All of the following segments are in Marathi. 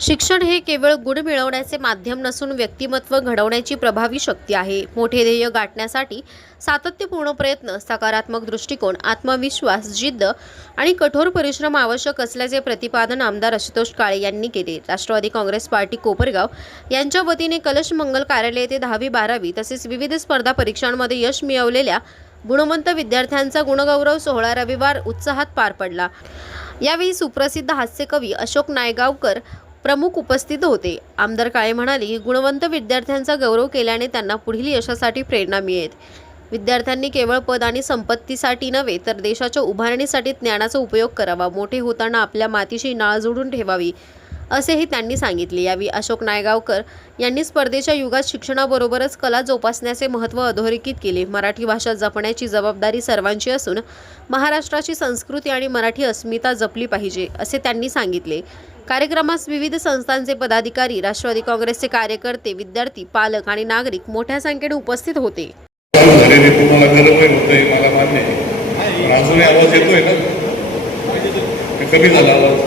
शिक्षण हे केवळ गुण मिळवण्याचे माध्यम नसून व्यक्तिमत्व घडवण्याची प्रभावी शक्ती आहे. मोठे ध्येय गाठण्यासाठी सातत्यपूर्ण प्रयत्न, सकारात्मक दृष्टिकोन, आत्मविश्वास, जिद्द आणि कठोर परिश्रम आवश्यक असल्याचे प्रतिपादन आमदार आशुतोष काळे यांनी केले. राष्ट्रवादी काँग्रेस पार्टी कोपरगाव यांच्या वतीने कलश मंगल कार्यालय येथे 10वी-12वी तसेच विविध स्पर्धा परीक्षांमध्ये यश मिळवलेल्या गुणवंत विद्यार्थ्यांचा गुणगौरव सोहळा रविवार उत्साहात पार पडला. यावेळी सुप्रसिद्ध हास्यकवी अशोक नायगावकर प्रमुख उपस्थित होते. आमदार काळे म्हणाले की गुणवंत विद्यार्थ्यांचा गौरव केल्याने त्यांना पुढील यशासाठी प्रेरणा मिळेल. विद्यार्थ्यांनी केवळ पद आणि संपत्तीसाठी नव्हे तर देशाच्या उभारणीसाठी ज्ञानाचा उपयोग करावा. मोठे होताना आपल्या मातीशी नाळ जोडून ठेवावी असेही त्यांनी सांगितले. यावेळी अशोक नायगावकर यांनी स्पर्धेच्या युगात शिक्षणाबरोबरच कला जोपासण्याचे महत्त्व अधोरेखित केले. मराठी भाषा जपण्याची जबाबदारी सर्वांची असून महाराष्ट्राची संस्कृती आणि मराठी अस्मिता जपली पाहिजे असे त्यांनी सांगितले. कार्यक्रमास विविध संस्थांचे पदाधिकारी, राष्ट्रवादी काँग्रेसचे कार्यकर्ते, विद्यार्थी, पालक आणि नागरिक मोठ्या संख्येने उपस्थित होते. तुम्हाला गरम होतंय मला मान्य आहे, पण अजूनही आवाज येतोय ना? कमी झाला आवाज?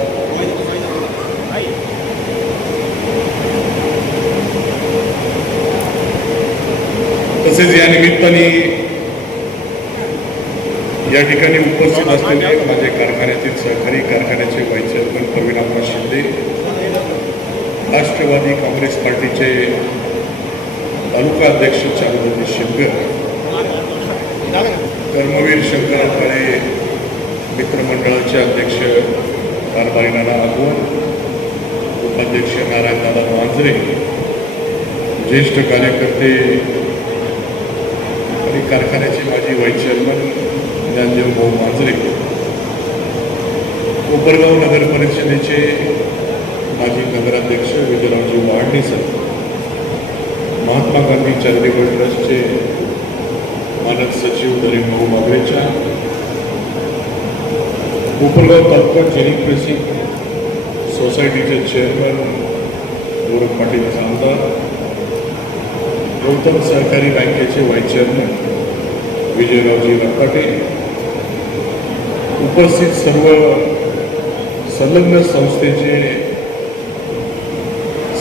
तसेच या निमित्ताने या ठिकाणी उपस्थित असलेले माझे कारखान्यातील सहकारी, कारखान्याचे व्हाईस चेअरमन प्रवीण शिंदे, राष्ट्रवादी काँग्रेस पार्टीचे तालुका अध्यक्ष चारुदत्त शिंगर, कर्मवीर शंकर काळे मित्रमंडळाचे अध्यक्ष कारभारी नाना आगवण, उपाध्यक्ष नारायणदादा मांजरे, ज्येष्ठ कार्यकर्ते आणि कारखान्याचे माजी व्हाईस चेअरमन ज्ञानदेव भाऊ मांजरे, कोपरगाव नगर परिषदेचे माजी नगराध्यक्ष विजयरावजी वाडणे सर, महात्मा गांधी चॅरिटेबल ट्रस्टचे मानद सचिव दलीप भाऊ बागरेचा, कोपरगाव तालुका जेनिक प्रेसी सोसायटीचे चेअरमन गौरव पाटील आमदार, गौतम सहकारी बँकेचे व्हाईस चेअरमन विजयरावजी रपाटे, उपस्थित सर्व संलग्न संस्थेचे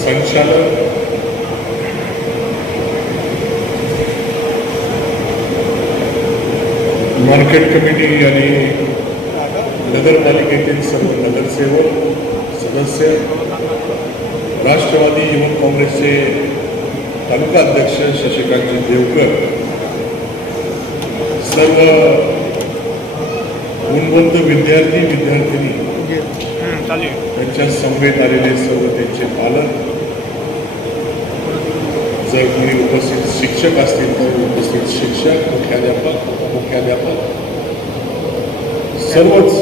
संचालक, मार्केट कमिटी आणि नगरपालिकेतील सर्व नगरसेवक, सदस्य, राष्ट्रवादी युवक काँग्रेसचे तालुका अध्यक्ष शशिकांतजी देवकर, सर्व गुणवंत विद्यार्थी विद्यार्थिनी, त्यांच्या समवेत आलेले सर्व त्यांचे पालक, जर कोणी उपस्थित शिक्षक असतील तर उपस्थित शिक्षक, मुख्याध्यापक, सर्वच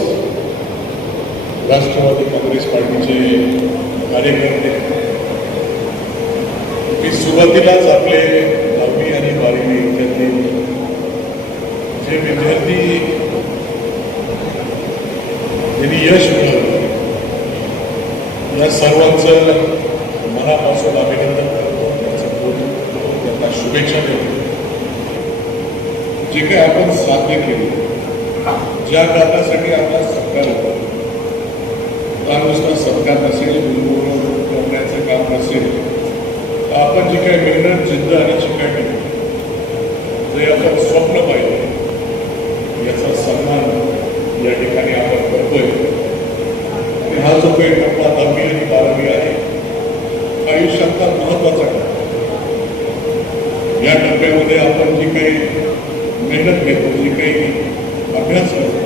राष्ट्रवादी काँग्रेस पार्टीचे कार्यकर्ते. मी सुरुवातीलाच आपले 10वी आणि 12वी जे विद्यार्थी यांनी यश मिळवलं या सर्वांचं मनापासून अभिनंदन करतो, त्यांना शुभेच्छा देतो. जे काही आपण साध्य केले, ज्या कारणासाठी आपला सत्कार होतो, नुसता सत्कार नसेल, करण्याचं काम नसेल, आपण जी काही मेहनत, जिद्द आणि चिकाटी, जे आपण स्वप्न पाहिजे याचा सन्मान या ठिकाणी आपण करतोय. हा जो काही टप्पा 10वी आणि 12वी आहे, आयुष्यातला महत्वाचा टप्पा. या टप्प्यामध्ये आपण जी काही मेहनत घेतो, जी काही अभ्यास करतो,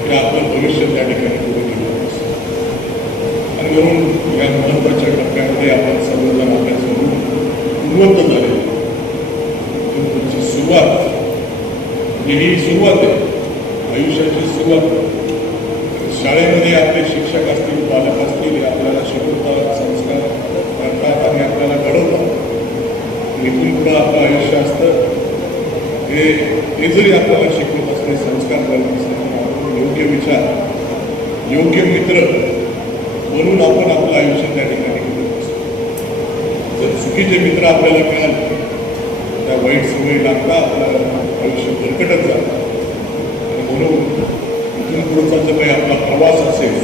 ते आपण भविष्य त्या ठिकाणी पुढे केलं असतो. आणि म्हणून या महत्वाच्या टप्प्यामध्ये आपण सर्वजण अभ्यास करून गुणवंत झाले. तुमची सुरुवात ही सुरुवात आहे, आयुष्याची सुरुवात. शाळेमध्ये आपले शिक्षक असतील, पालक असतील, आपल्याला शिकवतात, संस्कार करतात आणि आपल्याला घडवतात. इथून पुढं आपलं आयुष्य असतं. हे जरी आपल्याला शिकवत असते, संस्कार करत असते, आपण योग्य विचार, योग्य मित्र म्हणून आपण आपलं आयुष्य त्या ठिकाणी करत असतो. जर चुकीचे मित्र आपल्याला मिळाले, त्या वाईट सवयी लागता आपलं आयुष्य भरकटत जातं. म्हणून इथून पुढचा जो काही आपला प्रवास असेल,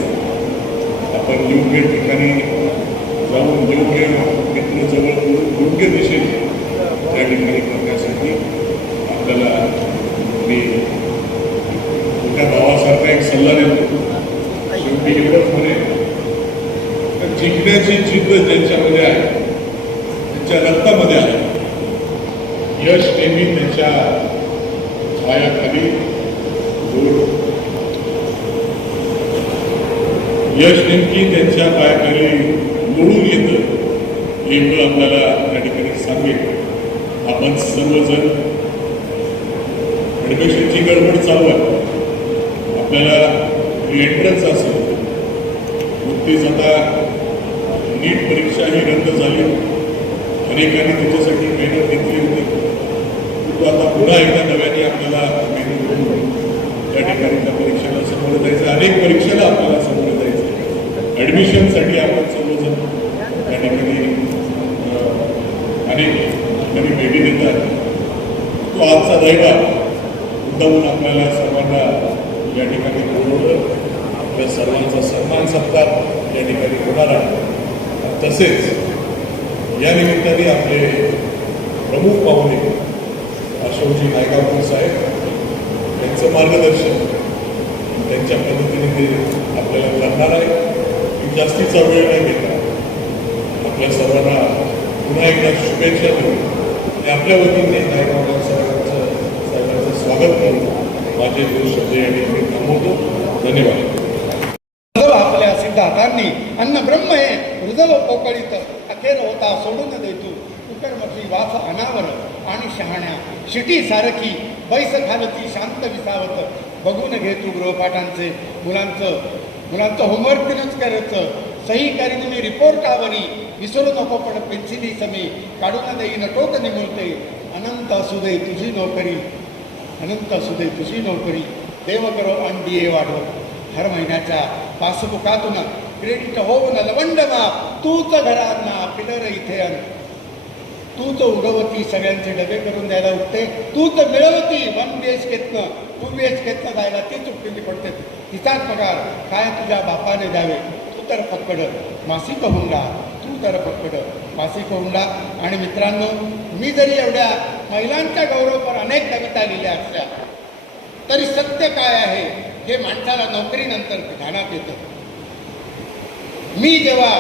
आपण आपण योग्य ठिकाणी जाऊन योग्य मित्र जवळ करून योग्य दिशेने त्या ठिकाणी करण्यासाठी आपल्याला मी मोठ्या भावासारखा एक सल्ला देतो. शेवटी एवढंच म्हणेल तर जिंकण्याची जिद्द ज्यांच्यामध्ये आहे, त्यांच्या रक्तामध्ये आहे, यश नेहमी त्यांच्या पायाखाली यश नेमकी त्यांच्या पायाखाली लोळून येतं एवढं आपल्याला त्या ठिकाणी सांगेल. आपण सर्वजण ॲडमिशनची गडबड चालू आहे. आपल्याला एंट्रन्स असेल, नुकतीच आता नीट परीक्षा ही रद्द झाली. अनेकांनी त्याच्यासाठी मेहनत घेतली होती. परंतु आता पुन्हा एकदा नव्याने आपल्याला मेहनत करून त्या ठिकाणी त्या परीक्षेला समोर जायचं, अनेक परीक्षेला आपल्याला समोर जायचं. ॲडमिशनसाठी आपण सर्वजण त्या ठिकाणी अनेक ठिकाणी भेटी देतात. तो आजचा दैवा मुद्दामून आपल्याला सर्वांना या ठिकाणी बोलवलं. आपल्या सर्वांचा सन्मान सत्कार या ठिकाणी होणार आहे. तसेच या निमित्ताने आपले प्रमुख पाहुणे अशोकजी नायगावकर साहेब यांचं मार्गदर्शन त्यांच्या पद्धतीने ते आपल्याला करणार आहे. जास्तीचा वेळ नाही घेता आपल्या सर्वांना पुन्हा एकदा शुभेच्छा देऊ आणि आपल्या वतीने नायगावकर साहेबांचं स्वागत करून माझे दोन शब्द या ठिकाणी थांबवतो. धन्यवाद. आपल्या सिद्धार्थांनी अन्न ब्रह्म हे हृदय पोकळीत अखेर होता सोडून देतू कुकरमधली वाफ अनावर आणि शहाण्या शिटी सारखी बैस घालती शांत विसावत बघून घे तू गृहपाठांचे मुलांचं होमवर्क तिनंच करायचं सही करीन मी रिपोर्टावरी विसरू नको पण पेन्सिली समी काढून देईन टोक निमुळते अनंत असू दे तुझी नोकरी अनंत असू दे तुझी नोकरी देव करो आणि DA वाढव हर महिन्याच्या पासबुकातून क्रेडिट होऊन लवंड माप तूच घरांना पिलर इथे आण तूच उडवती सगळ्यांचे डबे करून द्यायला उठते तूच मिळवती 1 BHKतनं 2 BHKतनं जायला ती चुकलेली पडते तिचाच पगार काय तुझ्या बापाने द्यावे तू तर पक्कड मासिक हुंडा तू तर पक्कड मासिक हुंडा. आणि मित्रांनो मी जरी एवढ्या महिलांच्या गौरवपर अनेक कविता लिहिल्या असल्या तरी सत्य काय आहे हे माणसाला नोकरीनंतर ध्यानात येतं. मी जेव्हा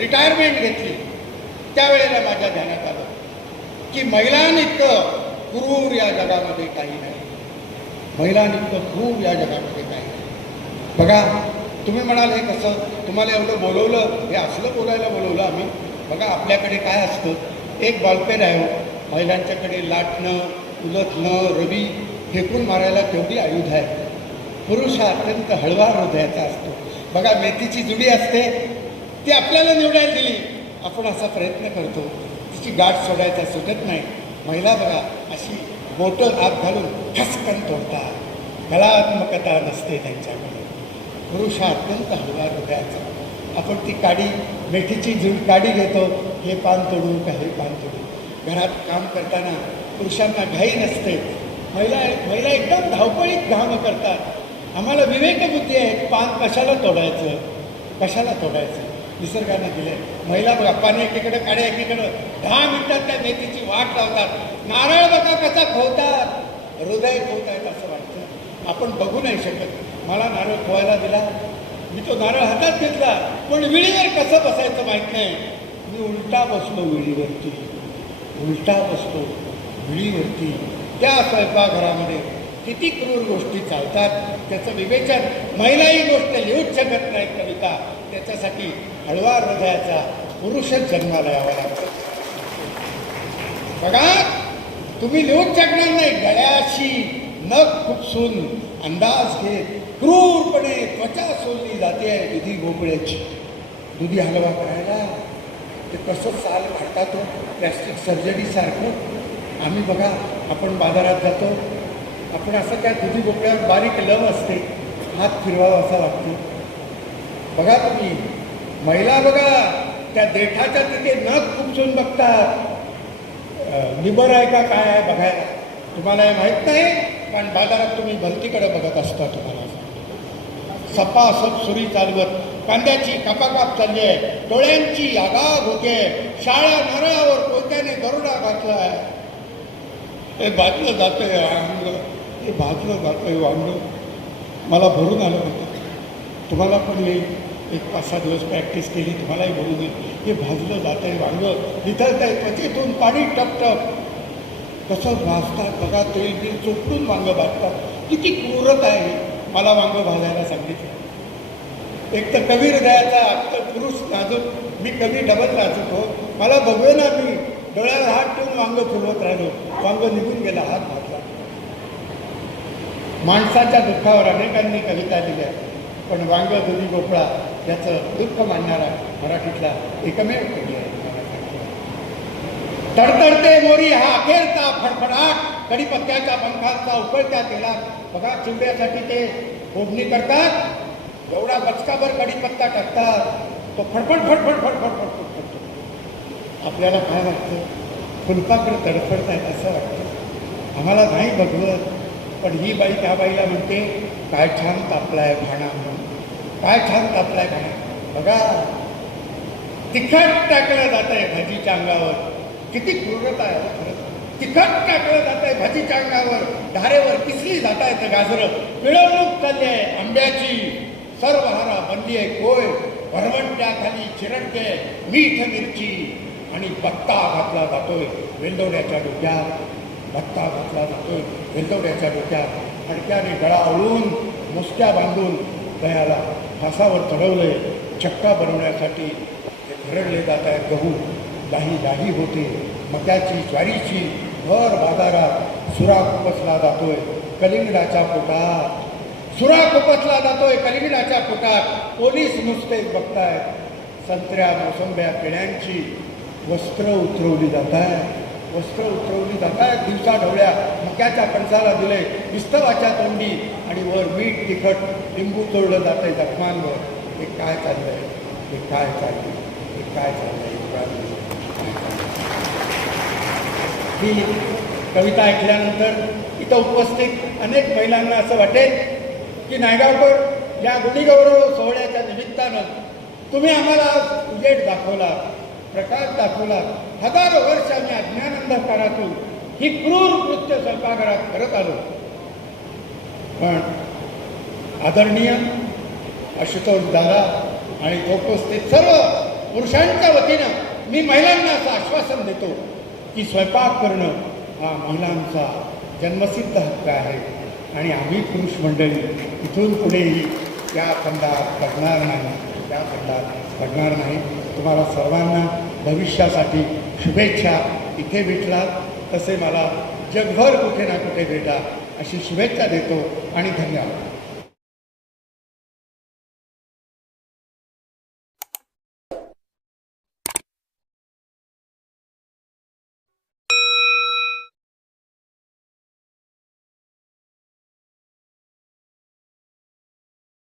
रिटायरमेंट घेतली त्यावेळेला माझ्या ध्यानात आलं की महिलांइतकं क्रूर या जगामध्ये काही नाही. महिलांइतकं क्रूर या जगामध्ये काही नाही. बघा तुम्ही म्हणाल हे कसं तुम्हाला एवढं बोलवलं हे असलं बोलायला बोलवलं आम्ही. बघा आपल्याकडे काय असतं एक बॉलपेन आहे हो. महिलांच्याकडे लाटणं उलटणं रवी फेकून मारायला केवढी आयुध आहे. पुरुष हा अत्यंत हळवा हृदयाचा असतो. बघा मेथीची जुडी असते ती आपल्याला निवडायला दिली आपण असा प्रयत्न करतो तिची गाठ सोडायचा सुटत नाही. महिला बघा अशी बोटं आत घालून ठसकन तोडतात. कलात्मकता नसते त्यांच्याकडे. पुरुष हा अत्यंत हळवा हृदयाचा. आपण ती काडी मेथीची काडी घेतो हे पान तोडू का हे पान तोडू. घरात काम करताना पुरुषांना घाई नसते. महिला एकदम धावपळीत काम करतात. आम्हाला विवेकबुद्धी आहे पान कशाला तोडायचं निसर्गानं दिले. महिला बघा पाणी एकीकडे काड्या एकीकडं 10 मिनिटात त्या मेथीची वाट लावतात. नारळ बघा कसा खोवतात हृदय खोवतायत असं वाटतं. आपण बघू नाही शकत. मला नारळ खोवायला दिला मी तो नारळ हातात घेतला पण विळीवर कसं बसायचं माहीत नाही. मी उलटा बसलो विळीवरती. त्या स्वयंपाकघरामध्ये किती क्रूर गोष्टी चालतात त्याचं विवेचन महिला ही गोष्ट लिहूच शकत नाही. कविता त्याच्यासाठी हळवा हृदयाचा पुरुषच जन्माला यावा लागतो. बघा तुम्ही लिहूच शकणार नाही. गळ्याशी नख खुपसून अंदाज घेत क्रूरपणे त्वचा सोलली जाते आहे दुधी भोपळ्याची. दुधी हलवा करायला ते कसं साल काढतात तो प्लॅस्टिक सर्जरीसारखं. आम्ही बघा आपण बाजारात जातो आपण असं काय दुधी भोपळ्यात बारीक लव असते हात फिरवावा असा वाटतो. बघा तुम्ही महिला बघा त्या देठाच्या तिथे नख खुपसून बघतात निबर आहे का काय आहे बघायला. तुम्हाला हे माहीत नाही कारण बाजारात तुम्ही भलतीकडे बघत असता. तुम्हाला सपासप सुरी चालवत कांद्याची कापाकाप चालली आहे, डोळ्यांची आगाग होते, शाळा नारळावर कोयत्याने दरोडा घातला आहे. हे भाजलं जातंय अंग, हे भाजलं जातंय वांग. मला भरून आलं होतं. तुम्हाला पण येईल, एक 5-6 दिवस प्रॅक्टिस केली तुम्हालाही भरून येईल. हे भाजलं जातंय वांग, निथळतंय त्वचेतून पाणी टपटप. कसं भाजतात बघा, तेल बिल चोपडून वांग भाजतात. किती क्रूरता आहे. मला वांग भाजायला सांगितलं. एक तर कवी हृदयाचा तर पुरुष नाजूक, मी कवी डबल नाजूक हो. मला बघवे ना, मी डोळ्यावर हात ठेवून वांग फिरवत राहिलो. वांग निघून गेला, हात भाजला. माणसाच्या दुःखावर अनेकांनी कविता लिहिल्या, पण वांग दुधी भोपळा याचं दुःख मानणारा मराठीतला एकमेव कवी आहे. तडतडते मोरी हा अखेरचा फडफडाट, कढीपत्त्याच्या पंखाचा उकळत्या तेलात. बघा, चिंब्यासाठी ते फोडणी करतात, एवढा बचकाभर कढीपत्ता टाकतात, तो फडफड फडफड फडफड फडफड फडतो. आपल्याला काय वाटतं? फुलपाकडे तडफडत आहेत असं वाटतं. आम्हाला नाही बघवत, पण ही बाई त्या बाईला म्हणते, काय छान तापलाय भाणा, काय छान तापलाय भाणा. बघा, तिखट टाकलं जात आहे भाजीच्या अंगावर. किती क्रूरता आहे खरं. तिखट टाकलं जात आहे भाजीच्या अंगावर, धारेवर किसली जात आहेत गाजरं. पिळवणूक चालली आहे आंब्याची, सर्व हारा बनली आहे कोय, भरवंट्याखाली चिरडते मीठ मिरची. आणि बत्ता घातला जातोय वेलदोड्याच्या डोक्यात, बत्ता घातला जातोय वेलदोड्याच्या डोक्यात. फडक्याने गळा आवळून मुसक्या बांधून दह्याला फासावर चढवलंय. चक्का बनवण्यासाठी ते भरडले जात आहेत गहू. दाही होते मक्याची, ज्वारीची. भर बाजारात सुराख उपसला जातोय कलिंगडाच्या पोटात. सुराख उपसला जातोय कलिंगडाच्या पोटात. पोलीस नुसते बघतायत. संत्र्या, मोसंब्या, पेड्यांची वस्त्र उतरवली जात आहे, वस्त्र उतरवली जात आहेत. दिवसा ढवळ्या मक्याच्या कणसाला दिले विस्तवाच्या तोंडी, आणि वर मीठ तिखट लिंबू तोडलं जात आहे जखमांवर. हे काय चाललंय? हे काय चाललंय? हे काय चाललंय? ही कविता ऐकल्यानंतर इथं उपस्थित अनेक महिलांना असं वाटेल की नायगावकर या गुणीगौरव सोहळ्याच्या निमित्तानं तुम्ही आम्हाला उजेड दाखवला, प्रकाश दाखवला. हजारो वर्ष आम्ही अज्ञान अंधकारातून ही क्रूर कृत्य स्वयंपाकघरात करत आलो. पण आदरणीय आशुतोष दादा आणि उपस्थित सर्व पुरुषांच्या वतीनं मी महिलांना असं आश्वासन देतो की स्वयंपाक करणं हा महिलांचा जन्मसिद्ध हक्क आहे, आणि आम्ही पुरुष मंडळी इथून पुढेही त्या खंडात पडणार नाही, त्या खंडात पडणार नाही. तुम्हाला सर्वांना भविष्यासाठी शुभेच्छा. इथे भेटलात तसे मला जगभर कुठे ना कुठे भेटा अशी शुभेच्छा देतो आणि धन्यवाद.